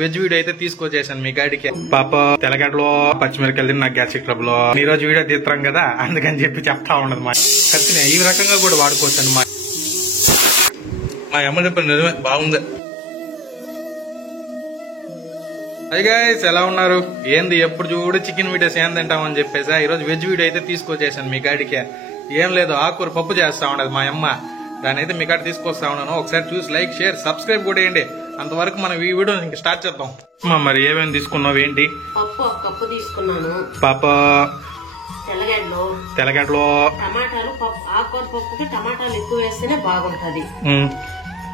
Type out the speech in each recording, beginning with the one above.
Veg video అయితే తీసుకొచ్చేసాను మీ గాడికి. పాప తెల్లగడ్డలో పచ్చిమిరకాయలు నాకు గ్యాస్ట్రిక్ ట్రబుల్. ఈ రోజు వీడియో తీస్తాం కదా అందుకని చెప్పి చెప్తా ఉండదు మా కత్తిని ఈ రకంగా కూడా వాడుకోవచ్చండి. మా అమ్మ చెప్పిన నిజమే బాగుంది. హై గైస్, ఎలా ఉన్నారు? ఏంది ఎప్పుడు చూడు చికెన్ వీడియోస్ ఏం తింటామని చెప్పేసా ఈరోజు వెజ్ వీడియో అయితే తీసుకొచ్చేసాను మీ గాడికి. ఏం లేదు, ఆకుకూర పప్పు చేస్తా ఉండదు మా అమ్మ. దాని అయితే మీ కాడ తీసుకొస్తా ఉన్నాను. ఒకసారి చూసి లైక్ షేర్ సబ్స్క్రైబ్ కూడా వేయండి. అంతవరకు మనం ఈ వీడియో ఇంకా స్టార్ట్ చేద్దాం. మరి ఏమేమి తీసుకున్నావు ఏంటి? పప్పు ఒక కప్పు తీసుకున్నాను. పాప తెల్లగడ్డలో టమాటాలు, ఆకుకూర పప్పుకి టమాటాలు ఎక్కువ వేస్తేనే బాగుంటది.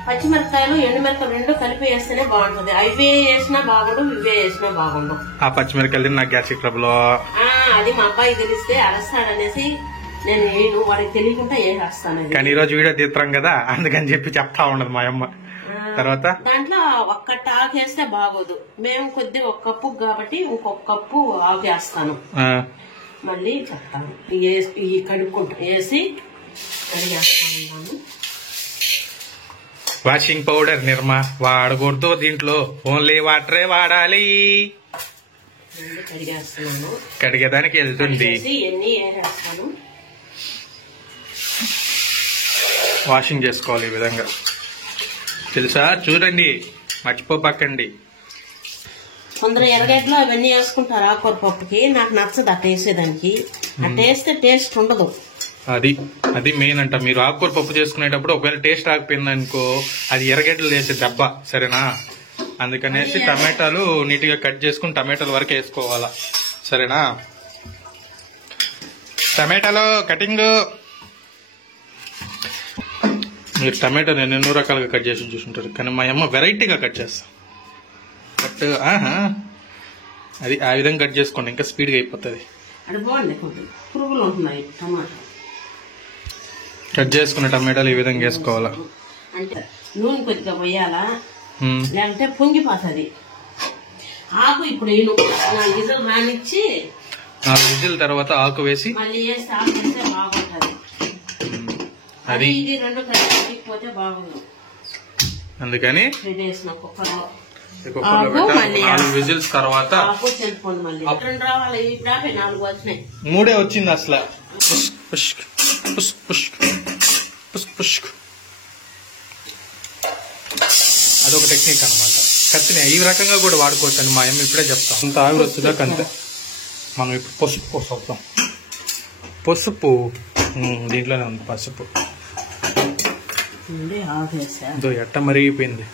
పచ్చిమిరకాయలు ఎండుమిరకాయలు రెండు కలిపి వేస్తేనే బాగుంటది. అవి వేసినా బాగుండు, ఇవే వేసినా బాగుండు. ఆ పచ్చిమిరకాయలు నాకు గ్యాస్ట్రిక్ ట్రబుల్. అది మా అబ్బాయి తెలిస్తే అరస్తాడనేసి నేను వాడికి తెలియకుండా వేసేస్తాను. కానీ ఈ రోజు వీడియో తీస్తాం కదా అందుకని చెప్పి చెప్తా ఉండదు మా అమ్మ. తర్వాత దాంట్లో ఒక్కటి ఆకు వేస్తే బాగోదు. మేము కొద్దిగా ఒక కప్పు కాబట్టి ఇంకొక కప్పు ఆకు వేస్తాను. మళ్ళీ చెప్తాను. ఈ కడుక్కుంటా వేసి కడిగేస్తాను. వాషింగ్ పౌడర్ నిర్మా వాడకూడదు దీంట్లో, ఓన్లీ వాటరే వాడాలి. కడిగేస్తున్నాను. కడిగేదానికి వెళ్తుంది. ఎన్ని వేసేస్తాను. వాషింగ్ చేసుకోవాలి ఈ విధంగా, తెలుసా? చూడండి, మర్చిపోపక్కండి. కొందరు ఎర్రగడ్డలు అవన్నీ వేసుకుంటారు ఆకుకూర పప్పుకి. నాకు నచ్చదు అట్ట వేసేదానికి. అట్ట వేస్తే టేస్ట్ ఉండదు. అది మెయిన్ అంట. మీరు ఆకుకూర పప్పు చేసుకునేటప్పుడు ఒకవేళ టేస్ట్ రాకపోయింది అనుకో, అది ఎర్రగడ్డలు వేసే దెబ్బ, సరేనా? అందుకనేసి టమాటాలు నీట్ గా కట్ చేసుకుని టమాటాల వరకు వేసుకోవాలా, సరేనా? టమాటాలు కటింగ్. మీరు టమాటాలు ఎన్నెన్నో రకాలుగా కట్ చేసి చూసుంటారు, కానీ మా అమ్మ వెరైటీగా కట్ చేస్తాం. కట్ అది ఆ విధంగా కట్ చేసుకోండి, ఇంకా స్పీడ్గా అయిపోతుంది. పురుగులు ఉంటున్నాయి. టమాటా కట్ చేసుకున్న టమాటాలు ఈ విధంగా వేసుకోవాలా. అంటే నూనె కొద్దిగా పోయాలా, లేదంటే పొంగిపోతుంది. ఆకు ఇప్పుడు 4 విజిల్ రానిచ్చి 4 విజిల్ తర్వాత ఆకు వేసి మళ్ళీ వేస్తే ఆకు వేస్తే బాగుంటది. అది ఇది రెండు కలిపిపోతే బాగుంది. అందుకని వేసిన కుక్కర్లో 4 విజిల్స్ తర్వాత ఆకు చెల్లిపోండి. మళ్ళీ 2 రావాలి. ఇప్పుడు 4 వచ్చినాయి. 3 వచ్చింది అసలు. అదొక టెక్నిక్ అనమాట. కత్తిని ఈ రకంగా కూడా వాడుకోవచ్చండి. మా అమ్మ ఇప్పుడే చెప్తాం. అంత ఆవిరి వస్తుందా కంతే. మనం ఇప్పుడు పసుపు పోసేద్దాం. పసుపు దీంట్లోనే ఉంది. పసుపు ఎట్ట మరిగిపోయింది.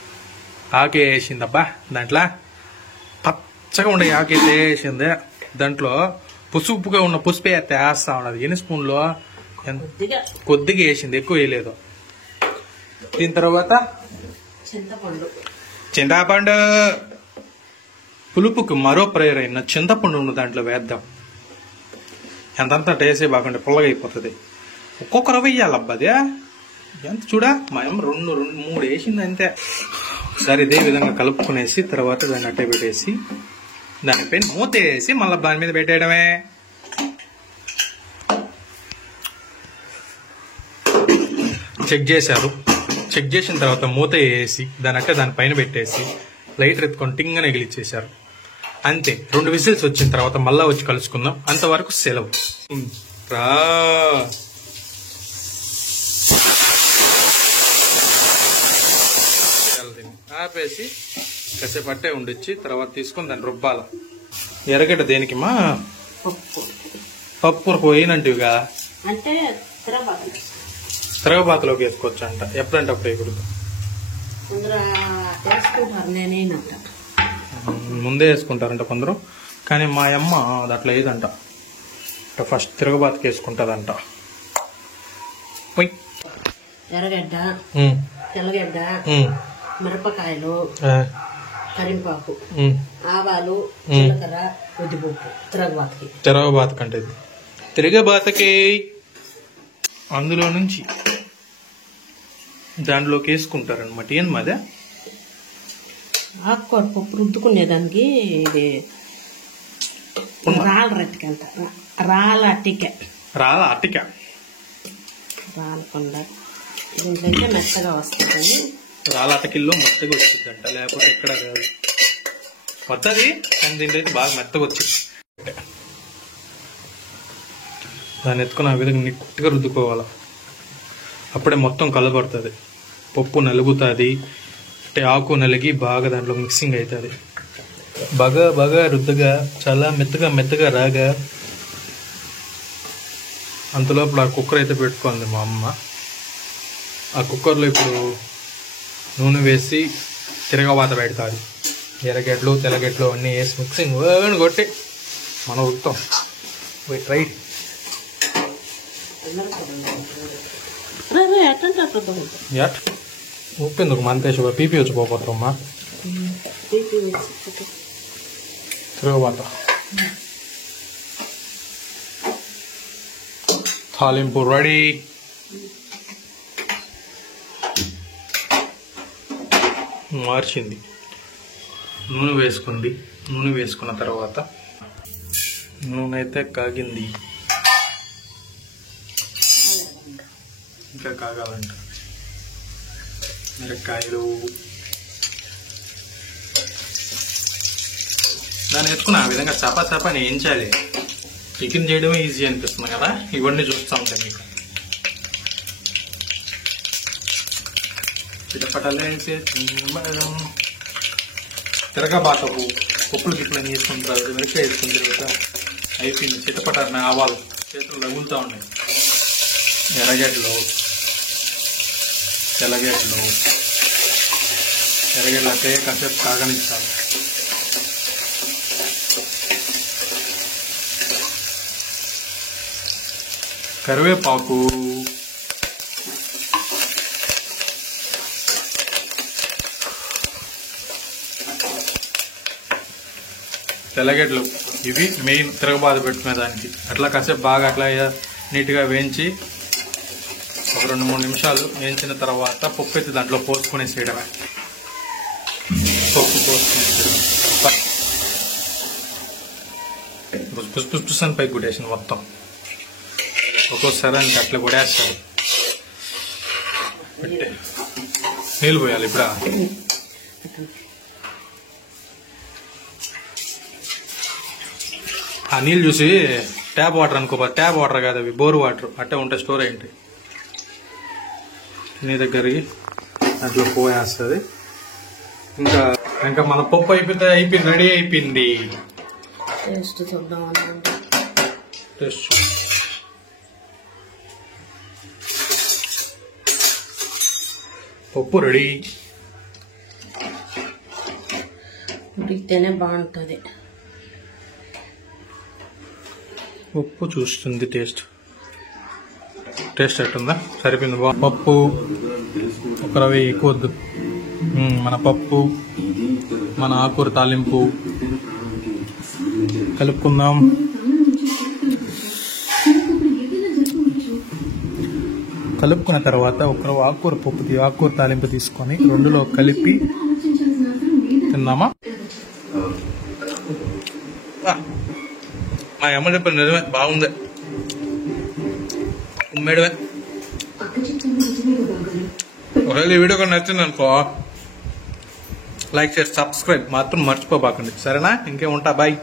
ఆకే వేసిందబ్బా దాంట్లో. పచ్చగా ఉండే ఆకైతే వేసింది. దాంట్లో పసుపుగా ఉన్న పసుపు అయితే వేస్తా ఉన్నది. ఎన్ని స్పూన్లో? కొద్దిగా వేసింది, ఎక్కువ వేయలేదు. దీని తర్వాత చింతపండు. పులుపుకి మరో ప్రయోజనం చింతపండు ఉన్న దాంట్లో వేద్దాం. ఎంతంతా టేస్ట్ బాగుంటే పుల్లగా అయిపోతుంది. ఒక్కొక్కరు వేయాలబ్బా అది. ఎంత చూడా మా అమ్మ 2-3 వేసింది అంతే. ఒకసారి ఇదే విధంగా కలుపుకునేసి తర్వాత దాన్ని అట్టే పెట్టేసి దానిపైన మూత వేసి మళ్ళీ దాని మీద పెట్టేయడమే. చెక్ చేశారు. చెక్ చేసిన తర్వాత మూత వేసి దానిపైన పెట్టేసి లైటర్ ఎత్తుకొని టింగనే ఎగిలిచ్చేశారు. అంతే. 2 విజిల్స్ వచ్చిన తర్వాత మళ్ళా వచ్చి కలుసుకుందాం. అంతవరకు సెలవు. రా ఆపేసి కాసేపు అట్టే ఉండిచ్చి తర్వాత తీసుకొని దాన్ని రుబ్బాల. ఎర్రగడ్డ దేనికి మా? పప్పు పోయినంటివిగా అంటే తిరగబాతులోకి వేసుకోవచ్చు అంట. ఎప్పుడంటే అప్పుడు వేయకూడదు. ముందే వేసుకుంటారంట కొందరు, కానీ మా అమ్మ అది అట్లా వేయదంట. ఫస్ట్ తిరగబాతుకి వేసుకుంటదంట. ఎర్రగడ్డ, తెల్లగడ్డ, మిరపకాయలు, కరింపాకు, ఆవాలు, జీలకర్ర, ఉద్దిపప్పు. తిరగబాతకి అంటే తిరగబాతకి అందులో నుంచి దాంట్లోకి వేసుకుంటారనమాట. ఏం మాదే ఆకుకూర పప్పు రుద్దుకునేదానికి ఇది రాళ్ళ రట్టిక అంట. రాళ్ళ అట్టిక రాళ్ళకొండ. దీంట్లో అయితే మెత్తగా వస్తుంది. రాళ్ళ అటకిల్లో మెత్తగా వచ్చిందంట, లేకపోతే ఎక్కడ రాదు. వస్తుంది కానీ దీంట్లో అయితే బాగా మెత్తగా వచ్చింది. దాన్ని ఎత్తుకుని ఆ విధంగా నీట్గా రుద్దుకోవాలి. అప్పుడే మొత్తం కలబడుతుంది, పప్పు నలుగుతుంది, అంటే ఆకు నలిగి బాగా దాంట్లో మిక్సింగ్ అవుతుంది. బాగా రుద్దగా చాలా మెత్తగా రాగా అంతలోపల ఆ కుక్కర్ అయితే పెట్టుకుంది మా అమ్మ. ఆ కుక్కర్లో ఇప్పుడు నూనె వేసి తిరగవాత పెడతారు. ఎర్రగడ్డలు తెల్లగడ్డలు అన్నీ వేసి మిక్సింగ్ కొట్టి మనం ఉత్తాం. రైట్ ఉప్పెందుకు మంతేసి పీపీ వచ్చి పోతారమ్మా. తిరగవాత తాలింపు రెడీ. మార్చింది. నూనె వేసుకుంది. నూనె వేసుకున్న తర్వాత నూనె అయితే కాగింది, ఇంకా కాగాలంట. మిరపకాయలు దాన్ని ఎత్తుకుని ఆ విధంగా చపాని వేయించాలి. చికెన్ చేయడమే ఈజీ అనిపిస్తుంది కదా, ఇవన్నీ చూస్తూ ఉంటాయి మీకు. చిటపటలేసే తిరగబాతకు పప్పులు గిట్లని వేసుకున్న తర్వాత మిరపకాయ వేసుకున్న తర్వాత అయిపోయింది. చిటపట ఆవాలు చేతులు రగులుతూ ఉన్నాయి. ఎర్రగడ్డలు తెల్లగడ్డలు అంటే కాసేపు కాగనిస్తాను. కరివేపాకు, తెల్లగడ్డలు, ఇవి మెయిన్ తిరగబాత పెట్టుకునే దానికి. అట్లా కాసేపు బాగా అట్లా నీట్గా వేయించి ఒక 2-3 నిమిషాలు వేయించిన తర్వాత పప్పు అయితే దాంట్లో పోసుకునేసేయడమే. పప్పు పోసుకునేసేయడం పుస్ అని పైకి కొట్టేసింది మొత్తం. ఒక్కోసారి అంటే అట్లా కొడేస్తారు. పెట్టే నీళ్ళు పోయాలి. ఇప్పుడు ఆ నీళ్ళు చూసి ట్యాప్ వాటర్ అనుకోబా. ట్యాప్ వాటర్ కాదు అవి, బోర్ వాటర్. అట్టే ఉంటాయి, స్టోర్ అయింటాయి. నీ దగ్గరికి దాంట్లో పోయేస్తుంది. ఇంకా మన పప్పు అయిపోయింది, రెడీ అయిపోయింది. టేస్ట్ పప్పు రెడీ. ఉడికితేనే బాగుంటుంది. ఉప్పు చూస్తుంది. టేస్ట్ ఎట్టుందా? సరిపోయింది. పప్పు ఒక రవి ఎక్కువ వద్దు. మన పప్పు, మన ఆకుకూర తాలింపు కలుపుకుందాం. కలుపుకున్న తర్వాత ఒక ఆకుకూర ఆకుకూర తాలింపు తీసుకొని రెండులో కలిపి తిందామా? మా అమ్మ చెప్పిన నిజమే, బాగుంది. ఉమ్మేడమే. ఒకవేళ ఈ వీడియో కూడా నచ్చింది అనుకో, లైక్ చేసి సబ్స్క్రైబ్ మాత్రం మర్చిపోబాకండి. సరేనా? ఇంకేముంటా, బాయ్.